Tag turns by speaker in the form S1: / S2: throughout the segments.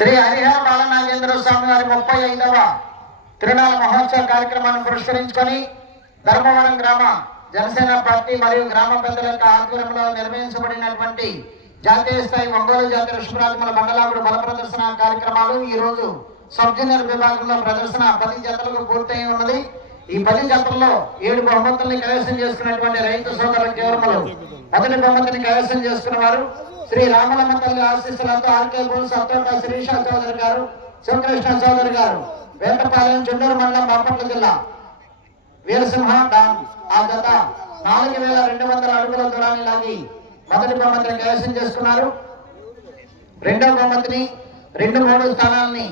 S1: శ్రీ హరిహర బాలనాగేంద్ర స్వామి వారి ముప్పై ఐదవ తిరునాల మహోత్సవ కార్యక్రమాన్ని పురస్కరించుకొని ధర్మవరం గ్రామ జనసేన పార్టీ మరియు గ్రామ పెద్దల యొక్క ఆధ్వర్యంలో నిర్వహించబడినటువంటి జాతీయ స్థాయి ఒంగోలు జాతీయ విశ్వరాజముల మండలాగుడు బల ప్రదర్శన కార్యక్రమాలు ఈ రోజు సబ్ జూనియర్ విభాగంలో ప్రదర్శన పది జతలకు పూర్తయి ఉన్నది. ఈ పది జతల్లో ఏడు బహుమతుల్ని కైవసం చేసుకున్నటువంటి రైతు సోదరుల కేవలములు. మొదటి బహుమతిని కైవసం చేసుకున్న వారు శ్రీ రామలమ్మ తల్లి ఆశీస్సులతో ఆర్కే బుల్స్ అత్తోట శిరీష చౌదరి గారు శివకృష్ణ చౌదరి గారు వేటపాలెం చుండూరు మండలం బాపట్ల జిల్లా. వీరసింహ డాన్ ఆ జత నాలుగు వేల రెండు వందల అడుగుల దూరాన్ని లాగి మొదటి బహుమతిని కైవసం చేసుకున్నారు. రెండవ బహుమతిని రెండు మూడు స్థానాలని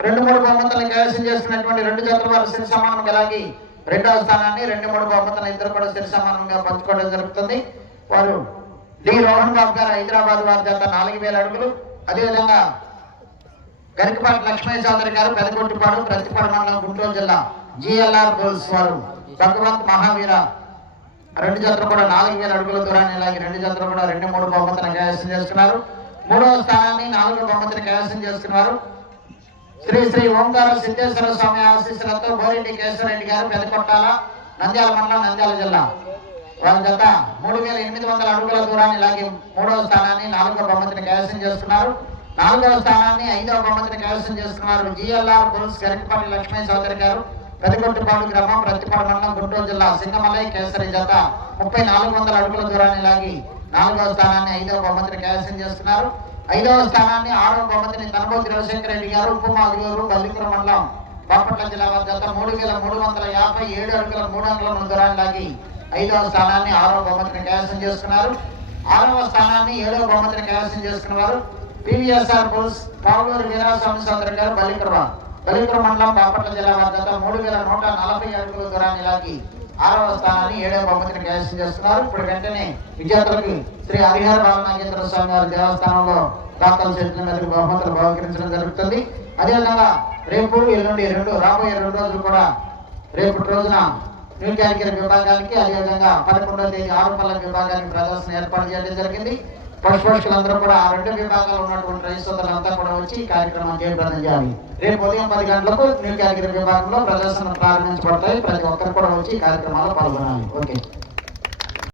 S1: రెండు మూడు బహుమతులను కైవసం చేసుకున్నటువంటి రెండు జతల వారు సిరి సమానంగా లాగి రెండవ స్థానాన్ని రెండు మూడు బహుమతులను ఇద్దరు కూడా సిరి సమానంగా పంచుకోవడం జరుగుతుంది. వారు డి రోహన్ బాబు గారు హైదరాబాద్ వారి జత నాలుగు వేల అడుగులు. అదేవిధంగా గరికపాటి లక్ష్మయ్య చౌదరి గారు పెదగొట్టుపాడు ప్రతిపాడు మండలం గుంటూరు జిల్లా జిఎల్ఆర్ బుల్స్ వారు. భగవంత్ మహావీర రెండు జతలు కూడా నాలుగు వేల అడుగుల దూరాన్ని ఇలాగే రెండు జతలు కూడా రెండు మూడు బహుమతులను కైవసం చేసుకున్నారు. మూడవ స్థానాన్ని నాలుగో బహుమతిని కైవసం చేసుకున్నారు. శ్రీ శ్రీ ఓంకార సిద్ధేశ్వర స్వామి ఆశీస్సులతో బోరెడ్డి కేశవరెడ్డి గారు పెదకొట్టాల నంద్యాల మండలం నంద్యాల జిల్లా. వాళ్ళ జత మూడు వేల ఎనిమిది వందల అడుగుల దూరాన్ని లాగి మూడవ స్థానాన్ని నాలుగో బహుమతిని కైవసం చేస్తున్నారు నాలుగవ స్థానాన్ని ఐదవ బహుమతిని కైవసం చేస్తున్నారు జిఎల్ఆర్ బుల్స్ గరికపల్లి లక్ష్మీ చౌదరి గారు. పెదకొట్టుపాడు గ్రామం ప్రతిపాడు మండలం గుంటూరు జిల్లా సింగమలై కేసరి జత ముప్పై నాలుగు వందల అడుగుల దూరాన్ని లాగి నాలుగవ స్థానాన్ని ఐదవ బహుమతిని కైవసం చేస్తున్నారు ఐదవ స్థానాన్ని ఆరవ బహుమతిని కనబోతి రవిశంకర్ రెడ్డి గారు ఉప్పుమాగులూరు బల్లిపుర మండలం బాపట్ల జిల్లా వారి జత మూడు వేల మూడు వందల యాభై ఏడు అడుగుల మూడు అంగుల దూరాన్ని లాగి ఐదవ స్థానాన్ని ఆరవ బహుమతిని కైవసం చేసుకున్నారు. ఆరవ స్థానాన్ని ఏడవ బహుమతిని కైవసం చేసుకున్నారు పివిఎస్ఆర్ పోల్స్ పావులూరు వీరాస్వామి సోదరి గారు బలిక్రమ బలిక్ర మండలం బాపట్ల జిల్లా వద్ద మూడు వేల నూట నలభై అడుగుల దూరాన్ని లాగి ఆరవ స్థానాన్ని ఏడవ బహుమతిని కైవసం చేస్తున్నారు ఇప్పుడు వెంటనే విద్యార్థులకు శ్రీ హరిహర బాలనాగేంద్ర స్వామి వారి దేవస్థానంలో దాఖలు చేసిన బహుమతులు బహుకరించడం జరుగుతుంది. అదేవిధంగా రేపు ఎల్లుండి రెండు రాబోయే రెండు రోజులు కూడా రేపటి రోజున న్యూ విభాగానికి అదేవిధంగా పదకొండవ తేదీ ఆరుపల్ల విభాగానికి ప్రదర్శన ఏర్పాటు చేయడం జరిగింది. పశుపక్షులందరూ కూడా ఆ రెండు విభాగాలు ఉన్నటువంటి రైతులంతా కూడా వచ్చి ఈ కార్యక్రమం చేయడం చేయాలి. రేపు ఉదయం పది గంటలకు న్యూ క్యారికర్ విభాగంలో ప్రదర్శన ప్రారంభించబడతాయి. ప్రతి ఒక్కరు కూడా వచ్చి ఈ కార్యక్రమాల్లో పాల్గొనాలి. ఓకే.